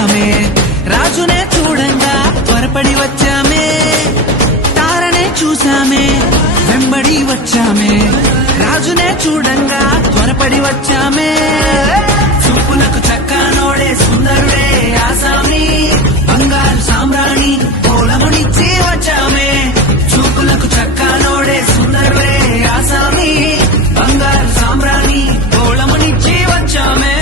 పోయామే రాజునే చూడంగా త్వరపడి వచ్చామే తారనే చూసామే వెంబడి వచ్చామే రాజునే చూడంగా త్వరపడి వచ్చామే చూపులకు చక్కనోడే సుందరుడే ఆసామి బంగారు సామ్రాణి తోళమునిచ్చి వచ్చామే చూపులకు చక్కనోడే సుందరుడే ఆసామి బంగారు సామ్రాణి తోళమునిచ్చి వచ్చామే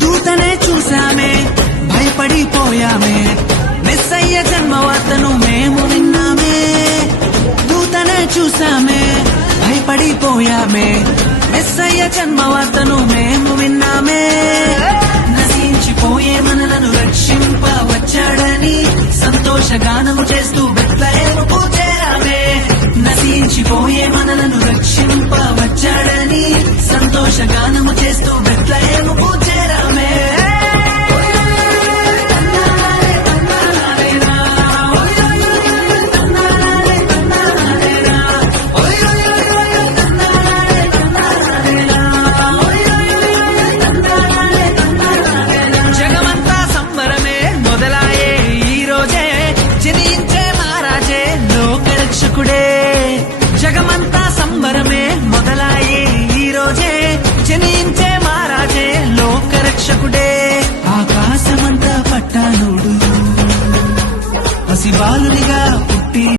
దూతనే చూసామే భయపడిపోయామే మెస్సయ్య జన్మవార్తను మేము విన్నామే దూతనే చూసామే భయపడిపోయామే మెస్సయ్య జన్మవార్తను మేము విన్నామే నశించిపోయే మనలను రక్షింప వచ్చాడని సంతోషగానము చేస్తూ బెత్లెహేముకు చేరామే నశించిపోయే మనలను రక్షింప వచ్చాడని సంతోషగానము చేస్తూ బెత్లెహేముకు